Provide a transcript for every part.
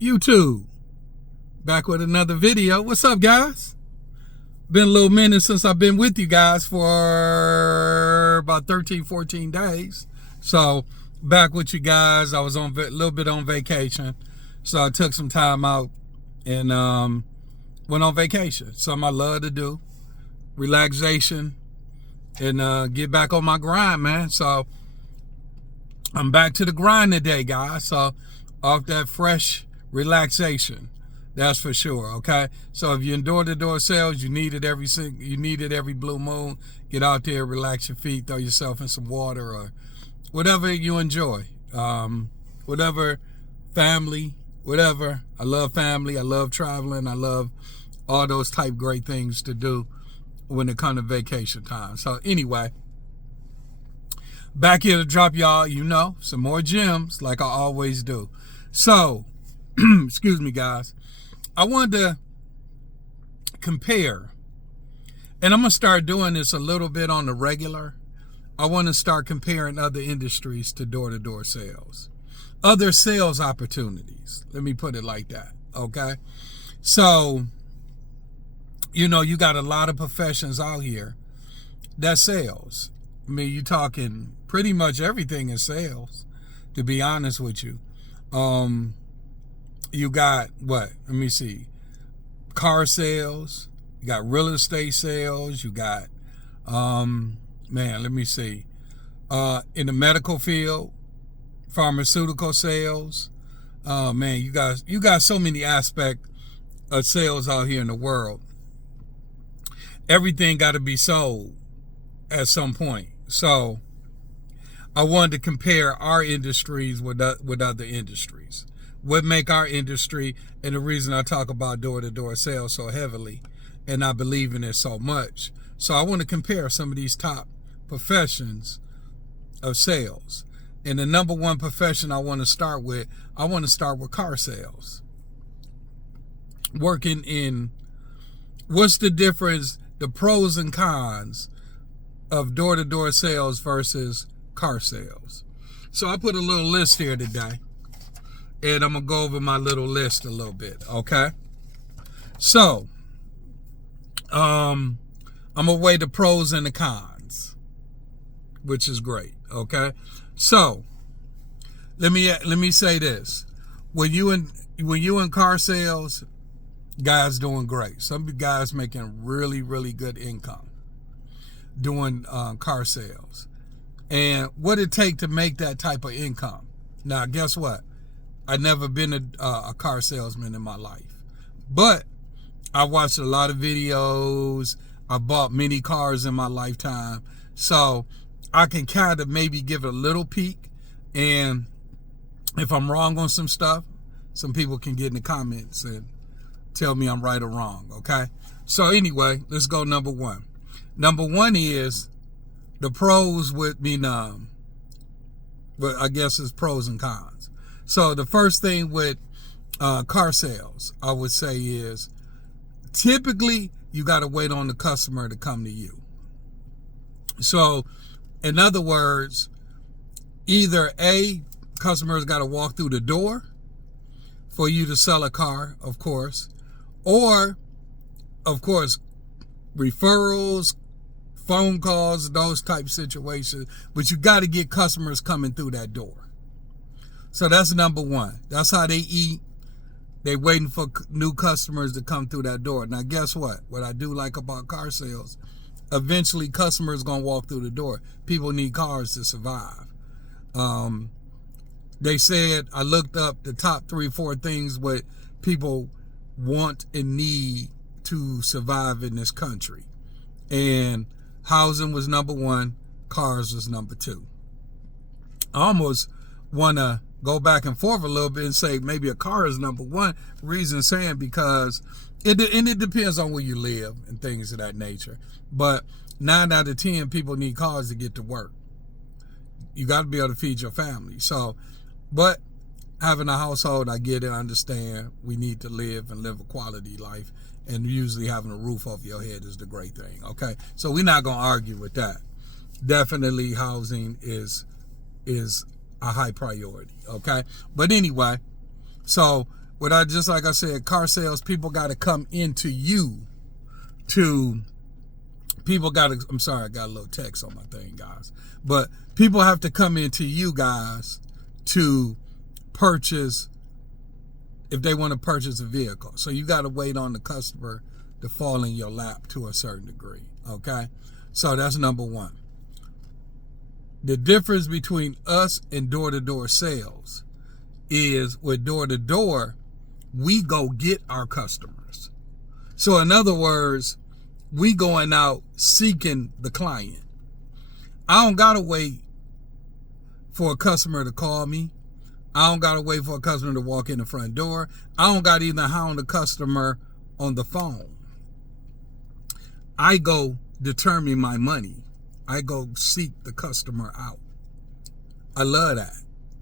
YouTube, back with another video. What's up, guys? Been a little minute since I've been with you guys for about 13, 14 days. So back with you guys. I was on a little bit on vacation, so I took some time out and went on vacation. Something I love to do, relaxation, and get back on my grind, man. So I'm back to the grind today, guys. So off that fresh relaxation, that's for sure. Okay, so if you're in door-to-door sales, you need it every blue moon. Get out there, relax your feet, throw yourself in some water or whatever you enjoy. Whatever, family, whatever. I love family. I love traveling. I love all those type great things to do when it comes to vacation time. So anyway, back here to drop y'all, some more gems like I always do. So, excuse me, guys. I wanted to compare, and I'm going to start doing this a little bit on the regular. I want to start comparing other industries to door-to-door sales. Other sales opportunities. Let me put it like that, okay? So, you got a lot of professions out here that sales. I mean, you're talking pretty much everything is sales, to be honest with you. You got what? Let me see. Car sales. You got real estate sales. You got, let me see. In the medical field, pharmaceutical sales. You got so many aspects of sales out here in the world. Everything got to be sold at some point. So I wanted to compare our industries with other industries. What make our industry, and the reason I talk about door-to-door sales so heavily, and I believe in it so much. So I want to compare some of these top professions of sales. And the number one profession I want to start with car sales. Working in, what's the difference, the pros and cons of door-to-door sales versus car sales. So I put a little list here today, and I'm going to go over my little list a little bit, okay? So, I'm going to weigh the pros and the cons, which is great, okay? So, let me say this. When you in car sales, guys doing great. Some guys making really, really good income doing car sales. And what it take to make that type of income. Now, guess what? I've never been a car salesman in my life. But I watched a lot of videos. I bought many cars in my lifetime. So I can kind of maybe give it a little peek. And if I'm wrong on some stuff, some people can get in the comments and tell me I'm right or wrong, okay? So anyway, let's go number one. Number one is the pros with me, but I guess it's pros and cons. So the first thing with car sales, I would say, is typically you got to wait on the customer to come to you. So in other words, either A, customers got to walk through the door for you to sell a car, of course, or, of course, referrals, phone calls, those type situations, but you got to get customers coming through that door. So that's number one. That's how they eat. They waiting for new customers to come through that door. Now, guess what? What I do like about car sales, eventually customers going to walk through the door. People need cars to survive. They said, I looked up the top 3 or 4 things what people want and need to survive in this country. And housing was number 1, cars was number 2. I almost want to go back and forth a little bit and say maybe a car is number 1. Reason saying because it depends on where you live and things of that nature. But 9 out of 10 people need cars to get to work. You got to be able to feed your family. So, but having a household, I get it, I understand. We need to live and live a quality life. And usually having a roof over your head is the great thing, okay? So we're not going to argue with that. Definitely housing is a high priority, okay? But anyway, so just like I said, car sales, people got to come into you I'm sorry, I got a little text on my thing, guys. But people have to come into you guys to purchase, if they want to purchase a vehicle. So you got to wait on the customer to fall in your lap to a certain degree, okay? So that's number one. The difference between us and door-to-door sales is with door-to-door, we go get our customers. So in other words, we going out seeking the client. I don't got to wait for a customer to call me. I don't got to wait for a customer to walk in the front door. I don't got to even hound the customer on the phone. I go determine my money. I go seek the customer out. I love that.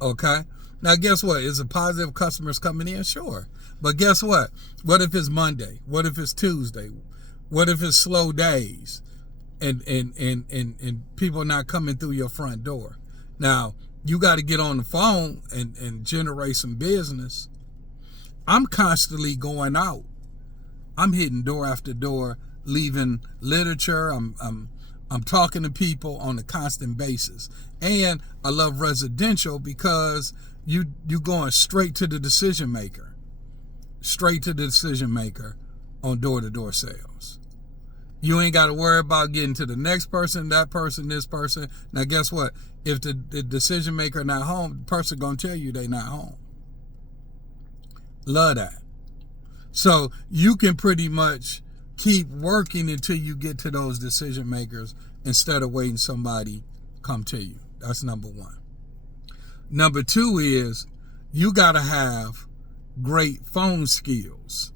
Okay? Now, guess what? Is it positive customers coming in? Sure. But guess what? What if it's Monday? What if it's Tuesday? What if it's slow days and people not coming through your front door? Now, you got to get on the phone and generate some business. I'm constantly going out. I'm hitting door after door, leaving literature. I'm talking to people on a constant basis. And I love residential because you going straight to the decision maker. Straight to the decision maker on door-to-door sales. You ain't got to worry about getting to the next person, that person, this person. Now, guess what? If the decision maker not home, the person going to tell you they not home. Love that. So you can pretty much keep working until you get to those decision makers instead of waiting somebody come to you. That's number one. Number two is you got to have great phone skills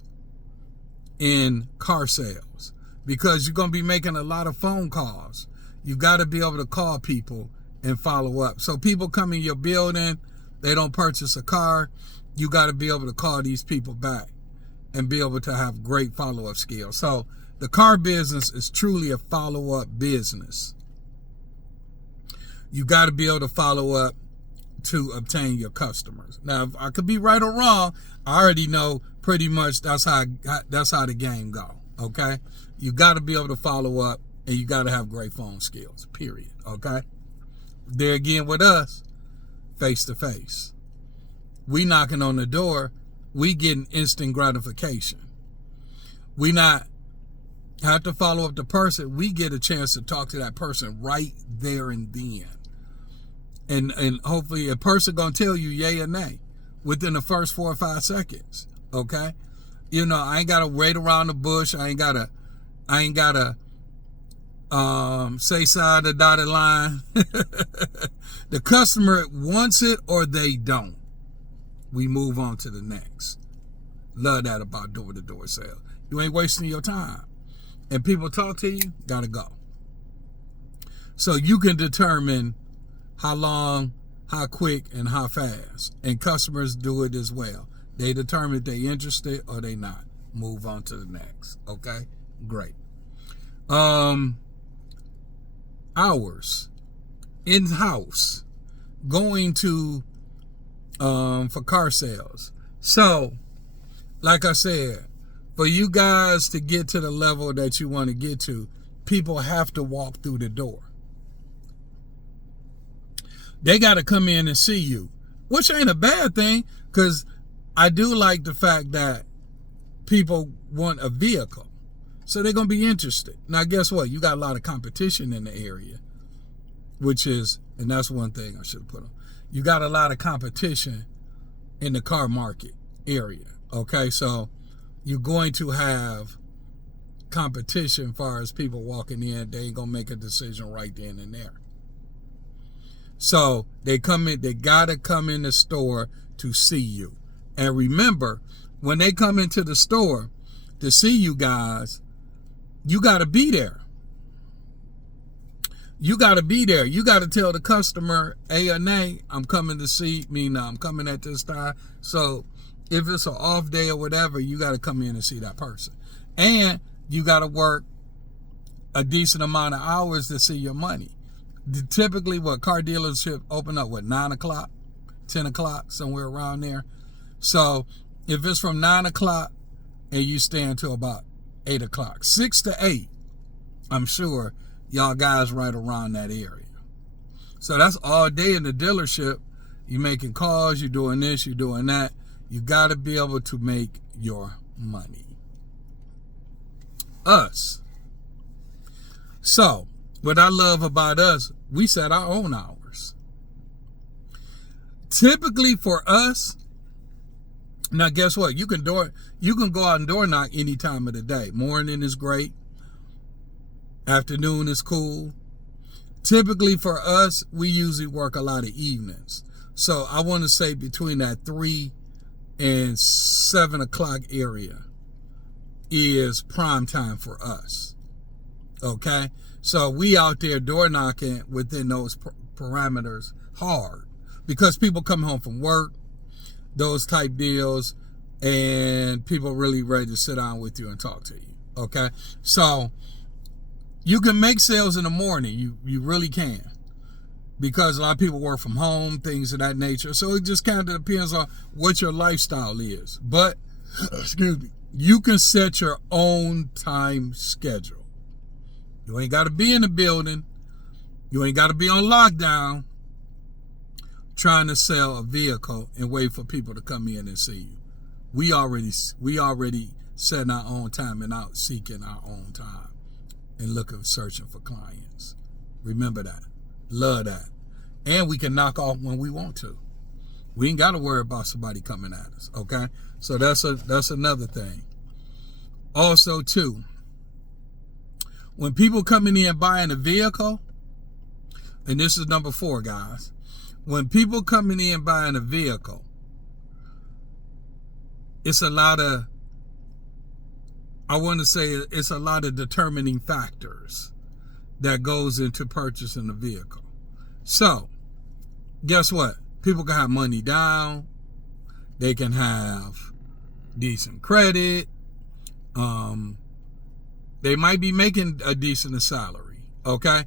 in car sales because you're going to be making a lot of phone calls. You got to be able to call people and follow up. So people come in your building, they don't purchase a car. You got to be able to call these people back and be able to have great follow-up skills. So the car business is truly a follow-up business. You got to be able to follow up to obtain your customers. Now, if I could be right or wrong, I already know pretty much that's how the game go. Okay, you got to be able to follow up, and you got to have great phone skills. Period. Okay. There again with us, face to face. We knocking on the door. We getting instant gratification. We not have to follow up the person. We get a chance to talk to that person right there and then. And hopefully a person gonna tell you yay or nay within the first 4 or 5 seconds. Okay? You know, I ain't gotta wait around the bush. I ain't gotta say side the dotted line. The customer wants it or they don't. We move on to the next. Love that about door-to-door sales. You ain't wasting your time. And people talk to you, gotta go. So you can determine how long, how quick, and how fast. And customers do it as well. They determine if they interested or they not. Move on to the next. Okay? Great. Hours. In-house. Going to for car sales. So, like I said, for you guys to get to the level that you want to get to, people have to walk through the door. They got to come in and see you, which ain't a bad thing, because I do like the fact that people want a vehicle. So they're going to be interested. Now, guess what? You got a lot of competition in the area, which is, and that's one thing I should have put on. You got a lot of competition in the car market area. Okay, so you're going to have competition as far as people walking in. They ain't gonna make a decision right then and there. So they come in, they gotta come in the store to see you. And remember, when they come into the store to see you guys, you gotta be there. You got to be there. You got to tell the customer, A or nay, I'm coming to see me now. I'm coming at this time. So if it's an off day or whatever, you got to come in and see that person. And you got to work a decent amount of hours to see your money. Typically, what car dealership open up, 9 o'clock, 10 o'clock, somewhere around there. So if it's from 9 o'clock and you stay until about 8 o'clock, 6 to 8, I'm sure y'all guys right around that area. So that's all day in the dealership. You making calls, you doing this, you doing that. You got to be able to make your money. Us. So, what I love about us, we set our own hours. Typically for us, now guess what? You can go out and door knock any time of the day. Morning is great. Afternoon is cool. Typically for us, we usually work a lot of evenings. So I want to say between that 3 and 7 o'clock area is prime time for us. Okay? So we out there door knocking within those parameters hard. Because people come home from work, those type deals, and people really ready to sit down with you and talk to you. Okay? So you can make sales in the morning. You really can. Because a lot of people work from home, things of that nature. So it just kind of depends on what your lifestyle is. But, excuse me, you can set your own time schedule. You ain't got to be in the building. You ain't got to be on lockdown trying to sell a vehicle and wait for people to come in and see you. We already setting our own time and out seeking our own time and searching for clients. Remember that. Love that. And we can knock off when we want to. We ain't got to worry about somebody coming at us, okay? So that's another thing. Also, too, when people coming in buying a vehicle, and this is number 4, guys. When people coming in buying a vehicle, it's a lot of determining factors that goes into purchasing a vehicle. So, guess what? People can have money down. They can have decent credit. They might be making a decent salary. Okay?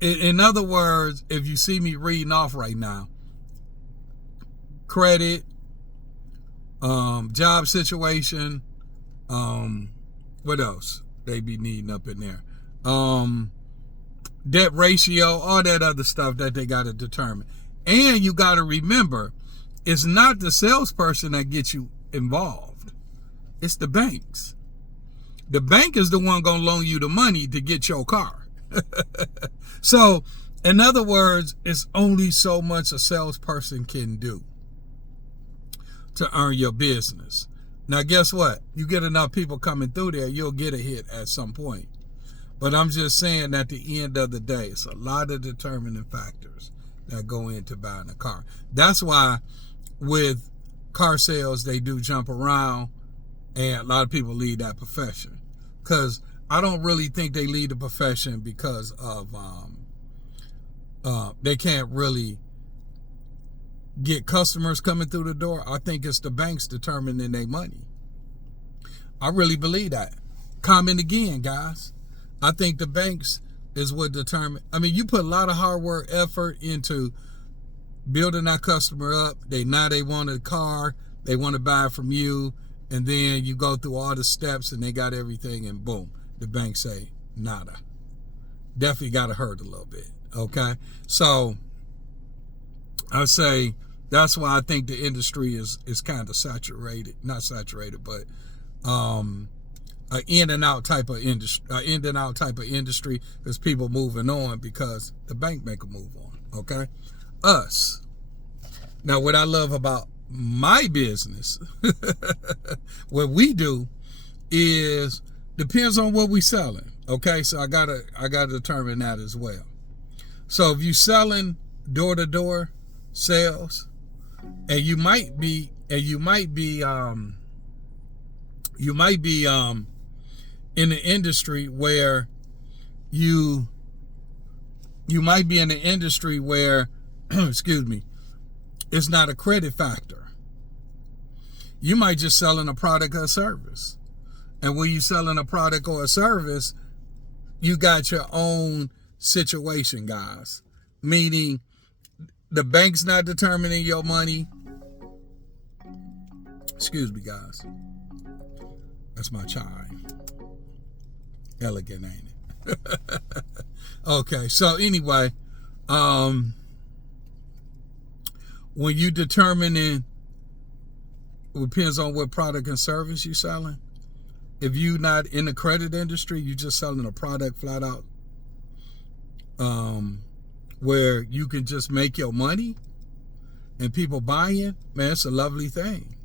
In other words, if you see me reading off right now, credit, job situation, what else they be needing up in there? Debt ratio, all that other stuff that they got to determine. And you got to remember, it's not the salesperson that gets you involved. It's the banks. The bank is the one going to loan you the money to get your car. So, in other words, it's only so much a salesperson can do to earn your business. Now, guess what? You get enough people coming through there, you'll get a hit at some point. But I'm just saying, at the end of the day, it's a lot of determining factors that go into buying a car. That's why with car sales, they do jump around, and a lot of people leave that profession. Because I don't really think they leave the profession because of they can't really get customers coming through the door. I think it's the banks determining their money. I really believe that. Comment again, guys. I think the banks is what determine. I mean, you put a lot of hard work, effort into building that customer up. They want a car. They want to buy it from you. And then you go through all the steps and they got everything and boom, the bank say nada. Definitely got to hurt a little bit. Okay. So I say that's why I think the industry is kind of saturated, not saturated, but an in and out type of industry, because people moving on because the bank make a move on. Okay. Us. Now, what I love about my business, what we do is depends on what we selling. Okay. So I gotta determine that as well. So if you selling door-to-door sales, and you might be in the industry where you might be in the industry where excuse me, it's not a credit factor. You might just selling a product or a service. And when you selling a product or a service, you got your own situation, guys. Meaning the bank's not determining your money. Excuse me, guys. That's my chime. Elegant, ain't it? Okay, so anyway, when you determining, it depends on what product and service you're selling. If you're not in the credit industry, you're just selling a product flat out, where you can just make your money and people buying, man, it's a lovely thing.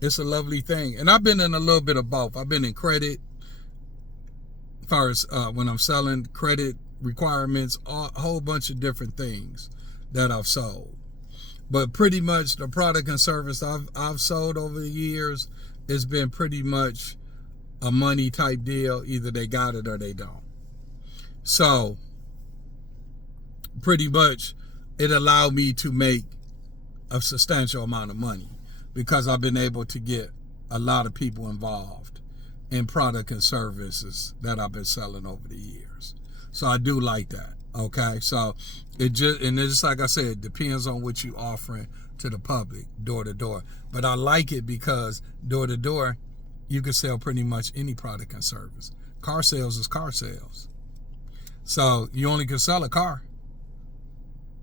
It's a lovely thing. And I've been in a little bit of both. I've been in credit, as far as when I'm selling credit requirements, a whole bunch of different things that I've sold. But pretty much the product and service I've sold over the years has been pretty much a money type deal. Either they got it or they don't. So pretty much it allowed me to make a substantial amount of money because I've been able to get a lot of people involved in product and services that I've been selling over the years. So I do like that. Okay, so it's just like I said, it depends on what you're offering to the public, door to door. But I like it because door to door, you can sell pretty much any product and service. Car sales is car sales. So you only can sell a car.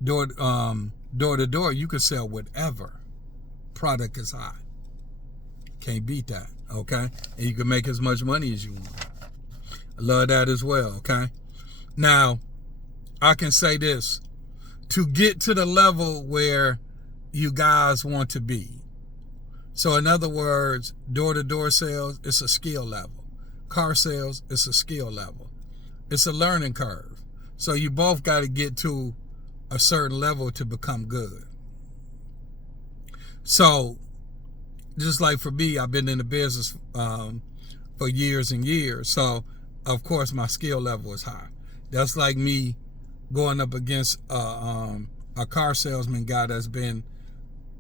Door to door, you can sell whatever product is hot. Can't beat that, okay? And you can make as much money as you want. I love that as well, okay? Now, I can say this, to get to the level where you guys want to be. So in other words, door-to-door sales, it's a skill level. Car sales, it's a skill level. It's a learning curve. So you both got to get to a certain level to become good. So just like for me, I've been in the business for years and years. So of course my skill level is high. That's like me going up against a car salesman guy that's been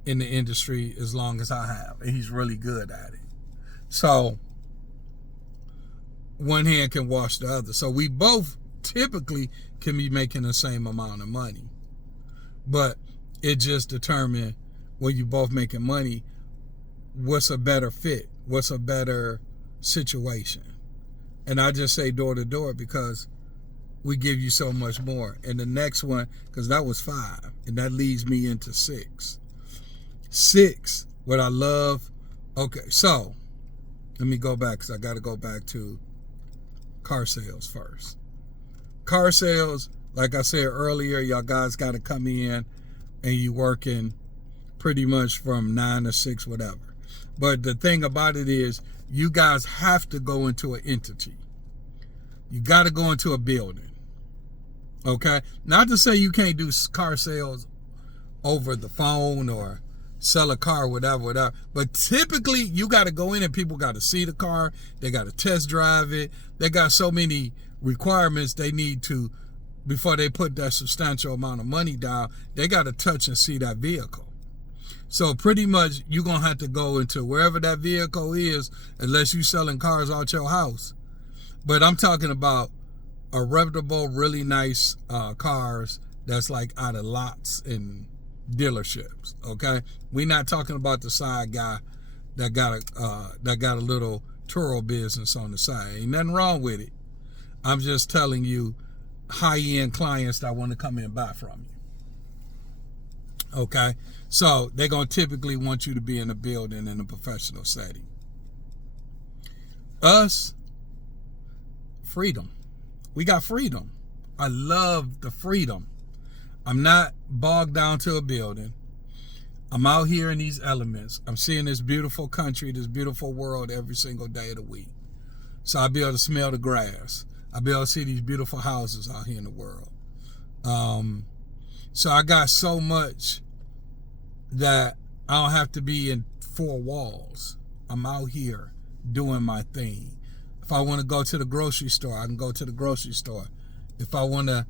in the industry as long as I have, and he's really good at it. So one hand can wash the other. So we both typically can be making the same amount of money, but it just determines when you both making money, what's a better fit, what's a better situation. And I just say door to door because we give you so much more. And the next one, because that was 5, and that leads me into 6. 6, what I love. Okay, so let me go back because I got to go back to car sales first. Car sales, like I said earlier, y'all guys got to come in and you working pretty much from 9 to 6, whatever. But the thing about it is, you guys have to go into an entity. You got to go into a building. Okay? Not to say you can't do car sales over the phone or sell a car, whatever. But typically, you got to go in and people got to see the car. They got to test drive it. They got so many requirements they need to, before they put that substantial amount of money down, they got to touch and see that vehicle. So pretty much, you're going to have to go into wherever that vehicle is, unless you're selling cars out your house. But I'm talking about a reputable, really nice cars that's like out of lots and dealerships. Okay, we're not talking about the side guy that got a little Turo business on the side. Ain't nothing wrong with it. I'm just telling you, high-end clients that want to come in and buy from you. Okay, so they're gonna typically want you to be in a building in a professional setting. Us, freedom. We got freedom. I love the freedom. I'm not bogged down to a building. I'm out here in these elements. I'm seeing this beautiful country, this beautiful world every single day of the week. So I'll be able to smell the grass. I'll be able to see these beautiful houses out here in the world. So I got so much that I don't have to be in 4 walls. I'm out here doing my thing. If I want to go to the grocery store, I can go to the grocery store. If I want to,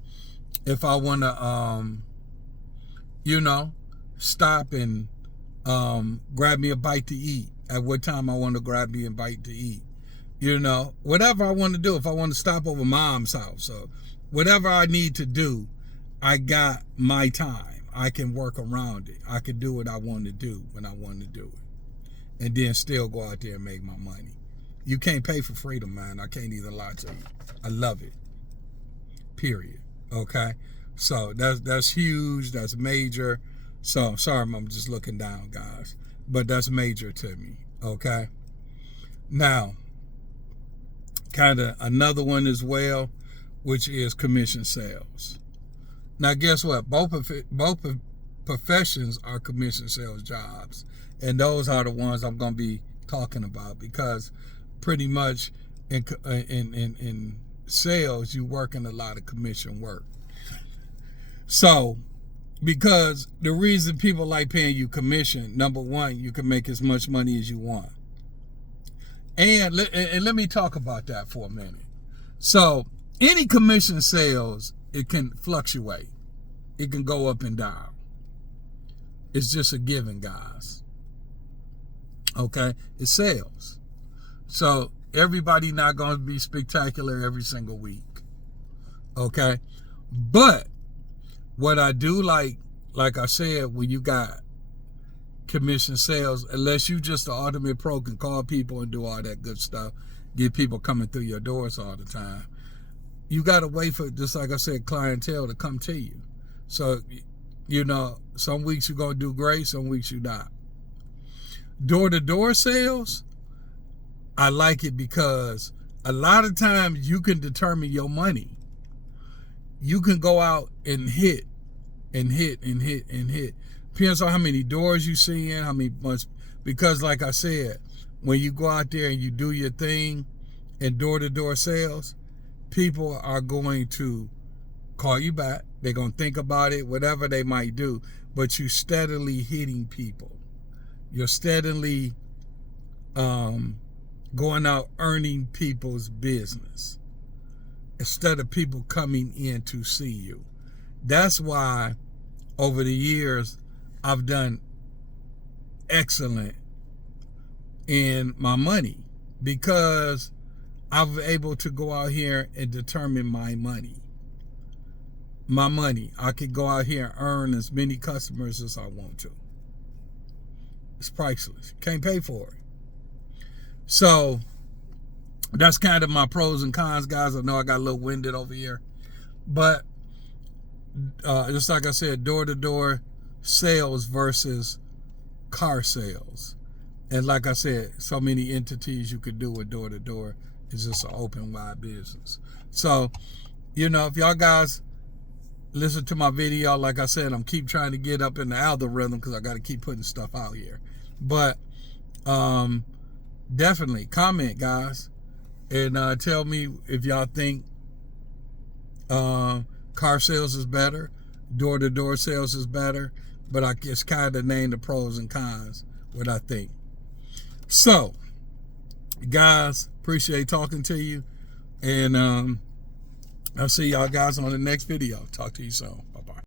stop and grab me a bite to eat, at what time I want to grab me a bite to eat. Whatever I want to do. If I want to stop over mom's house, or whatever I need to do, I got my time. I can work around it. I can do what I want to do when I want to do it, and then still go out there and make my money. You can't pay for freedom, man. I can't even lie to you. I love it. Period. Okay? So that's huge. That's major. So sorry, I'm just looking down, guys. But that's major to me. Okay? Now, kind of another one as well, which is commission sales. Now, guess what? Both professions are commission sales jobs. And those are the ones I'm going to be talking about, because pretty much in sales, you work in a lot of commission work. So, because the reason people like paying you commission, number one, you can make as much money as you want. And let me talk about that for a minute. So, any commission sales, it can fluctuate. It can go up and down. It's just a given, guys. Okay? It's sales. So, everybody not going to be spectacular every single week. Okay? But what I do like I said, when you got commission sales, unless you just the ultimate pro, can call people and do all that good stuff, get people coming through your doors all the time, you got to wait for, just like I said, clientele to come to you. So, you know, some weeks you're going to do great, some weeks you're not. Door-to-door sales, I like it because a lot of times you can determine your money. You can go out and hit and hit and hit and hit. Depends on how many doors you see in, how many months. Because like I said, when you go out there and you do your thing in door-to-door sales, people are going to call you back. They're going to think about it, whatever they might do. But you're steadily hitting people. You're steadily going out earning people's business instead of people coming in to see you. That's why over the years I've done excellent in my money, because I'm able to go out here and determine my money. My money. I could go out here and earn as many customers as I want to. It's priceless. Can't pay for it. So that's kind of my pros and cons, guys. I know I got a little winded over here. But just like I said, door-to-door sales versus car sales. And like I said, so many entities you could do with door-to-door. It's just an open, wide business. So, you know, if y'all guys listen to my video, like I said, I'm keep trying to get up in the algorithm because I got to keep putting stuff out here. But definitely comment, guys, and tell me if y'all think car sales is better, door-to-door sales is better. But I just kind of name the pros and cons, what I think. So, guys, appreciate talking to you. And I'll see y'all guys on the next video. Talk to you soon. Bye.